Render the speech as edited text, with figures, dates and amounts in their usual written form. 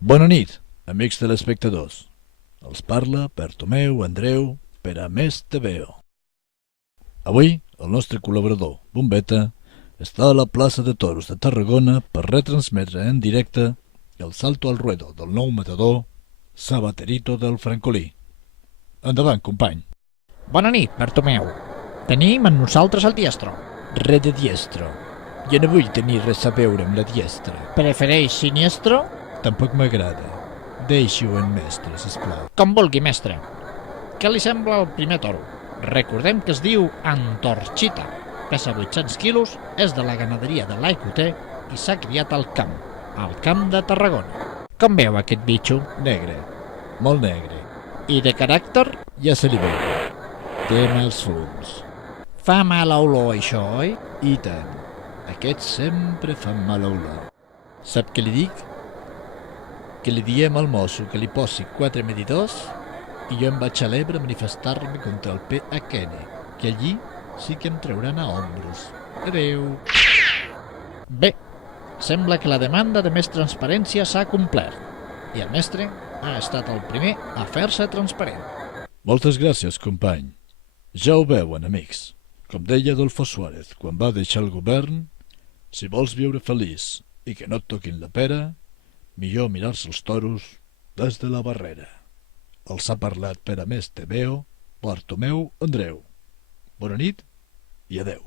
Bona nit, amics telespectadors. Els parla Bartomeu Andreu per a Més TVO. Avui, el nostre col·laborador, Bombeta, està a la plaça de Toros de Tarragona per retransmetre en directe el salto al ruedo del nou matador Sabaterito del Francolí. Endavant, company. Bona nit, Bartomeu. Tenim amb nosaltres el diestro. Re de diestro. Jo no vull tenir res a veure amb la diestra. Prefereix siniestro? Tampoc m'agrada. Deixi-ho en mestre, sisplau. Com vulgui, mestre. Què li sembla el primer toro? Recordem que es diu Antorchita. Pesa 800 quilos, és de la ganaderia de l'Aicoter i s'ha criat al camp de Tarragona. Com veu aquest bitxo? Negre. Molt negre. I de caràcter? Ja se li veu. Té mals fums. Fa mala olor, això, oi? I tant. Aquests sempre fan mala olor. Sap què li dic? Que li diem al mosso que li posi 4 medidors i jo em vaig a l'Ebre a manifestar-me contra el PHN, que allí sí que em trauran a ombros. Adeu. Bé, sembla que la demanda de més transparència s'ha complert i el mestre ha estat el primer a fer-se transparent. Moltes gràcies, company. Ja ho veuen, amics. Com deia Adolfo Suárez quan va deixar el govern, si vols viure feliç i que no et toquin la pera, millor mirar-se els toros des de la barrera. Els ha parlat per a Més TVO Bartomeu Andreu. Bona nit i adeu.